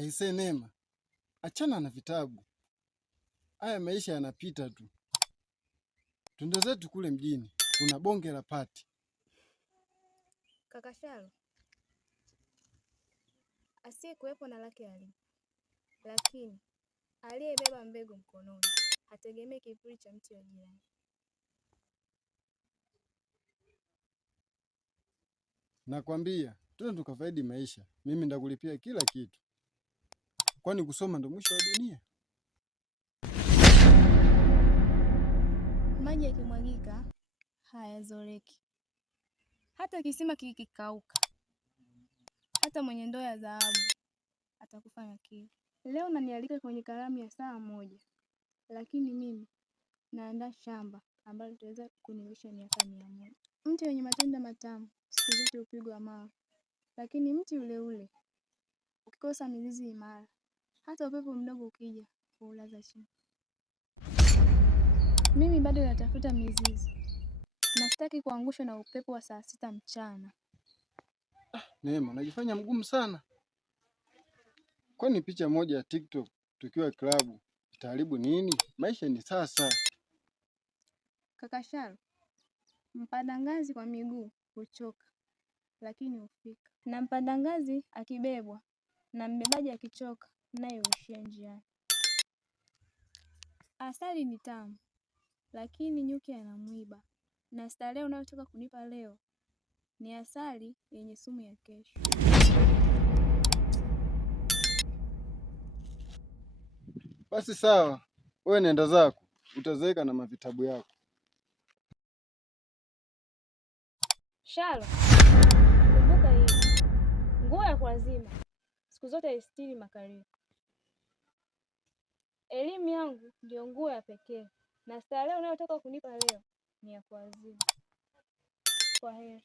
Aisee Neema, achana na vitabu. Haya maisha yanapita tu. Twende zetu kule mjini, kuna bonge la pati. Kaka Shalo, asiye kuwepo na lake alipo, lakini aliyebeba mbegu mkononi hategemei kivuli cha mti wa jirani. Nakwambia, twende tukafaidi maisha. Mimi ndakulipia kila kitu. Kwani kusoma ndo mwisho wa dunia? Maji yakimwagika hayazoleki, hata kisima kikikauka, hata mwenye ndoo ya dhahabu atakufa na kiu. Leo nanialika kwenye karamu ya saa moja, lakini mimi naandaa shamba ambalo litaweza kunilisha miaka 100. Mti wenye matunda matamu siku zote hupigwa mawe, lakini mti ule ule ukikosa mizizi imara, hata upepo mdogo ukija huulaza chini. Mimi bado natafuta mizizi na sitaki kuangushwa na upepo wa saa 6 mchana. Neema, unajifanya mgumu sana. Kwani picha moja ya TikTok tukiwa klabu itaharibu nini? Maisha ni sasa. Kaka Shalo, mpanda ngazi kwa miguu huchoka, lakini hufika. Na mpanda ngazi akibebwa na mbebaji akichoka, naye huishia njiani. Asali ni tamu, lakini nyuki anamwiba. Na starehe unayotoka kunipa leo ni asali yenye sumu ya kesho. Basi sawa, wewe nenda zako, utazeeka na mavitabu yako. Shalo, kumbuka hili, nguo ya kuazima siku zote haistiri makalio. Elimu yangu ndio nguo ya pekee, na starehe unayotoka kunipa leo ni ya kuazima. Kwaheri.